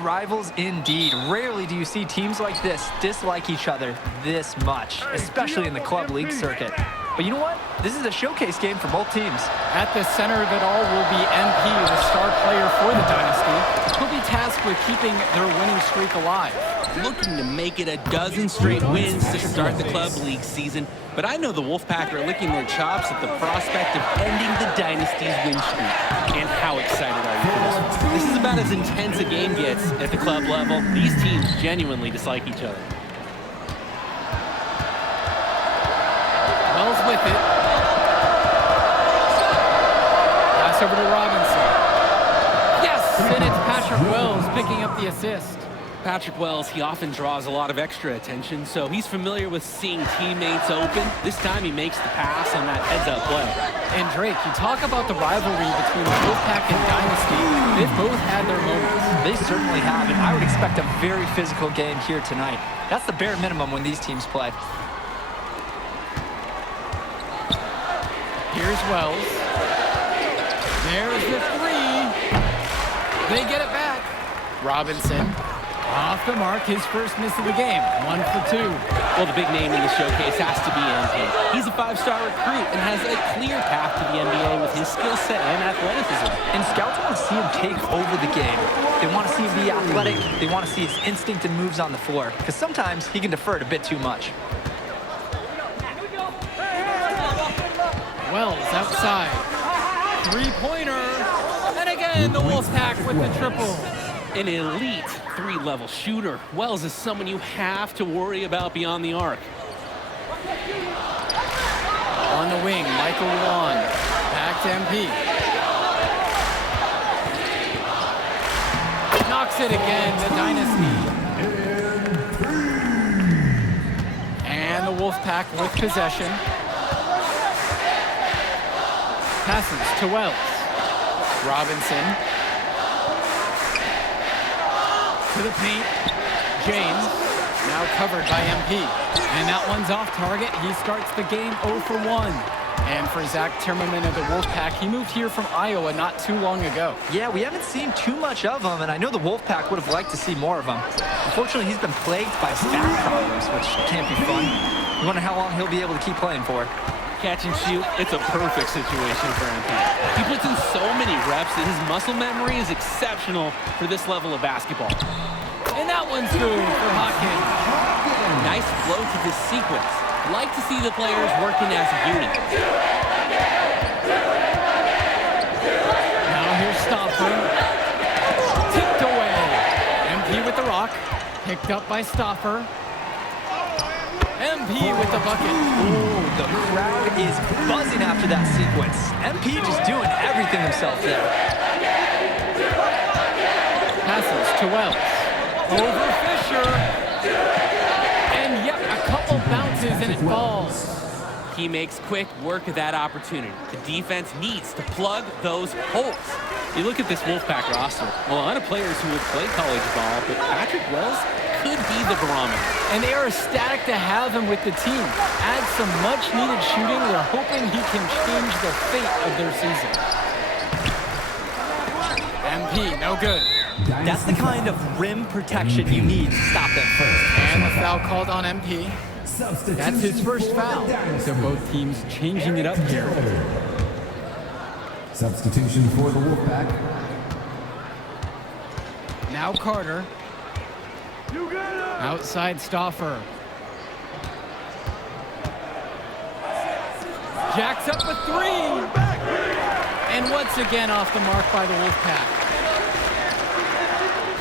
rivals indeed. Rarely do you see teams like this dislike each other this much, especially in the club league circuit. But you know what? This is a showcase game for both teams. At the center of it all will be MP, the star player for the Dynasty. He'll be tasked with keeping their winning streak alive. Looking to make it a dozen straight wins to start the club league season. But I know the Wolfpack are licking their chops at the prospect of ending the Dynasty's win streak. And how excited are you for this one? This is about as intense a game gets at the club level. These teams genuinely dislike each other. Wells with it. Pass over to Robinson. Yes! And it's Patrick Wells picking up the assist. Patrick Wells, he often draws a lot of extra attention, so he's familiar with seeing teammates open. This time he makes the pass on that heads-up play. And Drake, you talk about the rivalry between the Wolfpack and Dynasty. They've both had their moments. They certainly have, and I would expect a very physical game here tonight. That's the bare minimum when these teams play. Here's Wells. There's the three. They get it back. Robinson. Off the mark, his first miss of the game. 1 for 2. Well, the big name in the showcase has to be MP. He's a 5-star recruit and has a clear path to the NBA with his skill set and athleticism. And scouts want to see him take over the game. They want to see him be athletic. They want to see his instinct and moves on the floor, because sometimes he can defer it a bit too much. Wells outside. Three-pointer. And again, the Wolfpack with the triple. An elite 3-level shooter. Wells is someone you have to worry about beyond the arc. On the wing, Michael Wan. Back to MP. Knocks it again, the Dynasty. And the Wolfpack with possession. Passes to Wells. Robinson. To the paint, James, now covered by MP. And that one's off target. He starts the game 0 for 1. And for Zach Timmerman of the Wolfpack, he moved here from Iowa not too long ago. Yeah, we haven't seen too much of him, and I know the Wolfpack would have liked to see more of him. Unfortunately, he's been plagued by back problems, which can't be fun. You wonder how long he'll be able to keep playing for. Catch and shoot, it's a perfect situation for MP. He puts in so many reps that his muscle memory is exceptional for this level of basketball. And that one's good for Hopkins. Nice flow to this sequence. Like to see the players working as a unit. Now here's Stoffer. Tipped away. MP with the rock. Picked up by Stoffer. MP with the bucket. Ooh, the crowd is buzzing after that sequence. MP just doing everything himself there. Passes to Wells. Over Fisher. And yep, a couple bounces and it falls. He makes quick work of that opportunity. The defense needs to plug those holes. You look at this Wolfpack roster. Well, a lot of players who would play college ball, but Patrick Wells could be the barometer. And they are ecstatic to have him with the team. Adds some much-needed shooting. They're hoping he can change the fate of their season. MP, no good. That's the kind of rim protection you need to stop them first. And the foul called on MP. That's his first foul. So both teams changing it up here. Substitution for the Wolfpack. Now Carter. Outside Stoffer. Jacks up a three. And once again off the mark by the Wolfpack.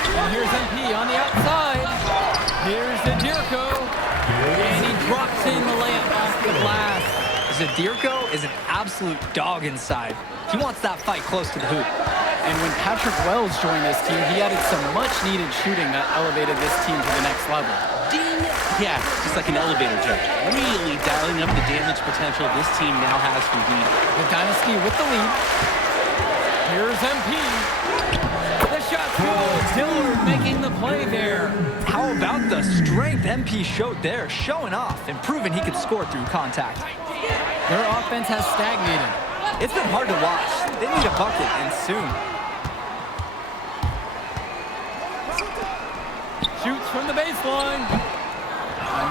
And here's MP on the outside. Here's Zadirko. And he drops in the layup off the glass. Zadirko is an absolute dog inside. He wants that fight close to the hoop. And when Patrick Wells joined this team, he added some much-needed shooting that elevated this team to the next level. Ding! Yeah, just like an elevator jump. Really dialing up the damage potential this team now has from deep. The Dynasty with the lead. Here's MP. The shot's good. Dillard making the play there. How about the strength MP showed there, showing off and proving he could score through contact. Their offense has stagnated. It's been hard to watch. They need a bucket, and soon. Shoots from the baseline.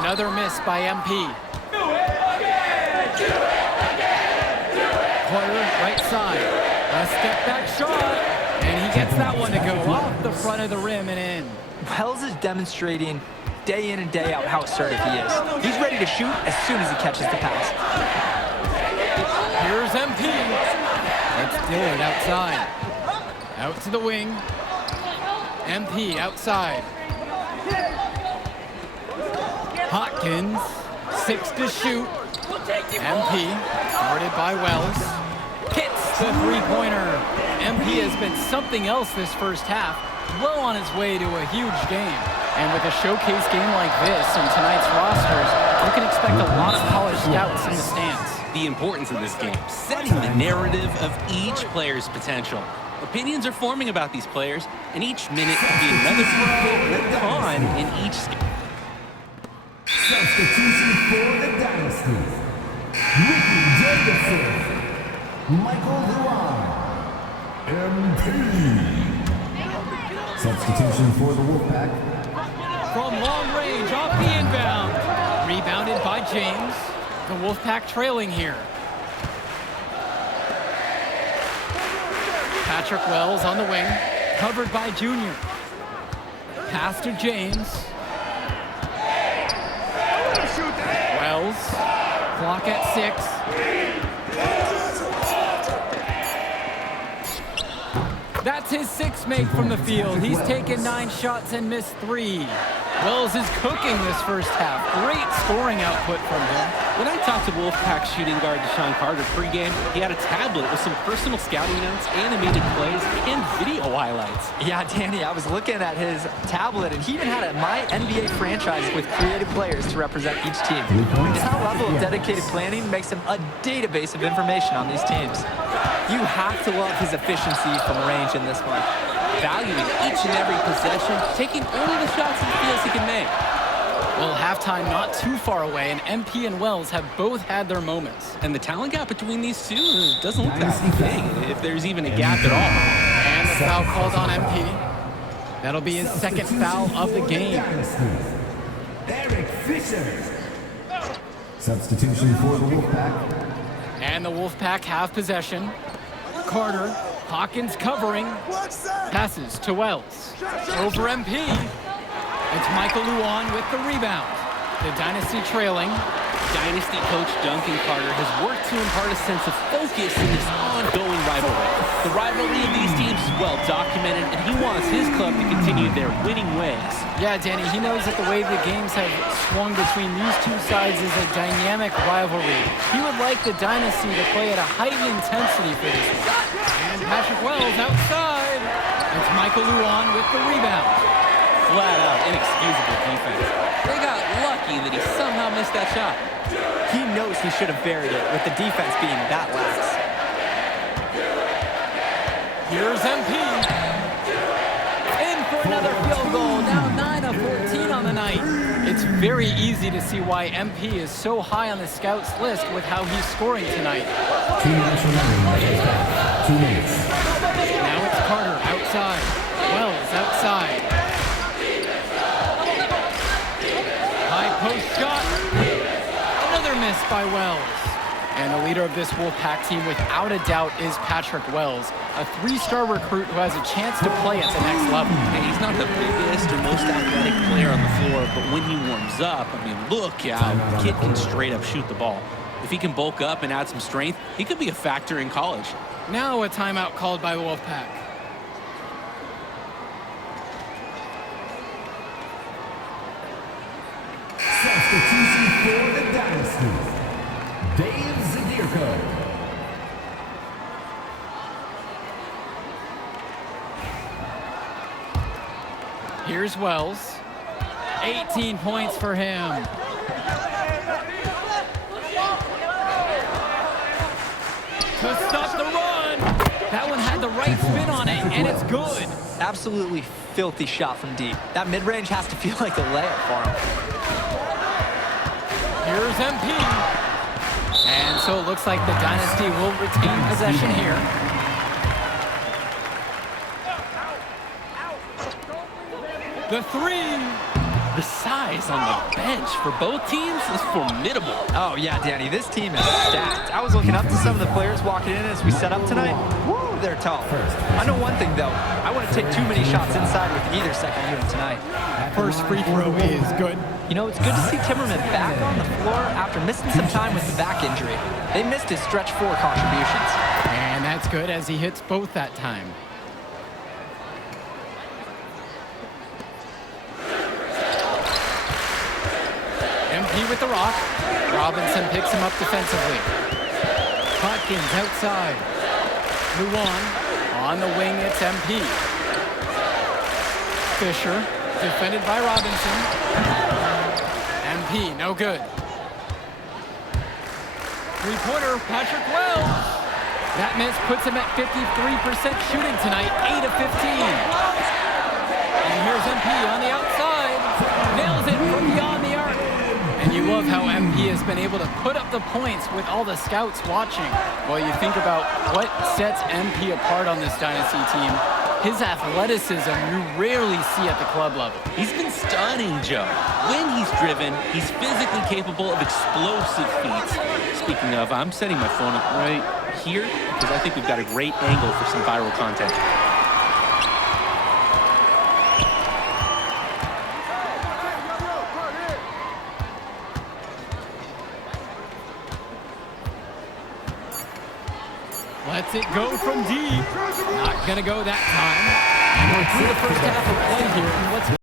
Another miss by MP. Carter, right side. A step back shot. And he gets that one to go off the front of the rim and in. Wells is demonstrating day in and day out how assertive he is. He's ready to shoot as soon as he catches the pass. Here's MP. It's Dillard outside. Out to the wing. MP outside. Hopkins, 6 to shoot. MP, guarded by Wells. Hits the three-pointer. MP has been something else this first half. Well on his way to a huge game. And with a showcase game like this in tonight's rosters, you can expect a lot of college scouts in the stands. The importance of this game, setting the narrative of each player's potential. Opinions are forming about these players, and each minute could be another pro or con in each scheme. Substitution for the Dynasty. Ricky Davidson. Michael Luan. MP. Substitution for the Wolfpack. From long range, off the inbound. Rebounded by James. The Wolfpack trailing here. Patrick Wells on the wing, covered by Junior. Pass to James. Wells, clock at 6. That's his 6th make from the field. He's taken 9 shots and missed 3. Wells is cooking this first half. Great scoring output from him. When I talked to Wolfpack shooting guard Deshaun Carter pregame, he had a tablet with some personal scouting notes, animated plays, and video highlights. Yeah, Danny, I was looking at his tablet, and he even had a My NBA franchise with creative players to represent each team. That level of dedicated planning makes him a database of information on these teams. You have to love his efficiency from range in this one. Valuing each and every possession, taking only the shots he feels he can make. Well, halftime not too far away, and MP and Wells have both had their moments. And the talent gap between these two doesn't look that big, if there's even a gap at all. And the foul called on MP. That'll be his 2nd foul of the game. Eric Fisher. Substitution for the Wolfpack. And the Wolfpack have possession. Carter, Hawkins covering. Passes to Wells. Over MP. It's Michael Luan with the rebound. The Dynasty trailing. Dynasty coach Duncan Carter has worked to impart a sense of focus in this ongoing rivalry. The rivalry of these teams is well documented, and he wants his club to continue their winning ways. Yeah, Danny, he knows that the way the games have swung between these two sides is a dynamic rivalry. He would like the Dynasty to play at a heightened intensity for this one. And Patrick Wells outside. It's Michael Luan with the rebound. Flat out inexcusable defense. They got lucky that he somehow missed that shot. He knows he should have buried it with the defense being that lax. Here's MP. In for another field goal. Now 9 of 14 on the night. It's very easy to see why MP is so high on the scouts list with how he's scoring tonight. 2 minutes remaining. 2 minutes. Now it's Carter outside. Wells outside. High post shot. Another miss by Wells. And the leader of this Wolfpack team, without a doubt, is Patrick Wells, a 3-star recruit who has a chance to play at the next level. Hey, he's not the biggest or most athletic player on the floor, but when he warms up, I mean, look out. The kid can straight up shoot the ball. If he can bulk up and add some strength, he could be a factor in college. Now a timeout called by Wolfpack. Substitution for the Dynasty. Dave Zadirko. Here's Wells. 18 points for him. To stop the run. That one had the right spin on it, and it's good. Absolutely filthy shot from deep. That mid-range has to feel like a layup for him. Here's MP. And so it looks like the Dynasty will retain possession here. The three. The size on the bench for both teams is formidable. Oh, yeah, Danny, this team is stacked. I was looking up to some of the players walking in as we set up tonight. Woo, they're tall. I know one thing, though. I wouldn't take too many shots inside with either second unit tonight. First free throw is good. You know, it's good to see Timmerman back on the floor after missing some time with the back injury. They missed his stretch 4 contributions. And that's good as he hits both that time. MP with the rock. Robinson picks him up defensively. Hopkins outside. Luan on the wing, it's MP. Fisher defended by Robinson. MP, no good. Three-pointer, Patrick Wells. That miss puts him at 53% shooting tonight, 8 of 15. And here's MP on the outside. Nails it from beyond the arc. And you love how MP has been able to put up the points with all the scouts watching. Well, you think about what sets MP apart on this Dynasty team. His athleticism you rarely see at the club level. He's been stunning, Joe. When he's driven, he's physically capable of explosive feats. Speaking of, I'm setting my phone up right here because I think we've got a great angle for some viral content. Lets it go from deep. Not gonna go that time. And we're through the first half of play here. And what's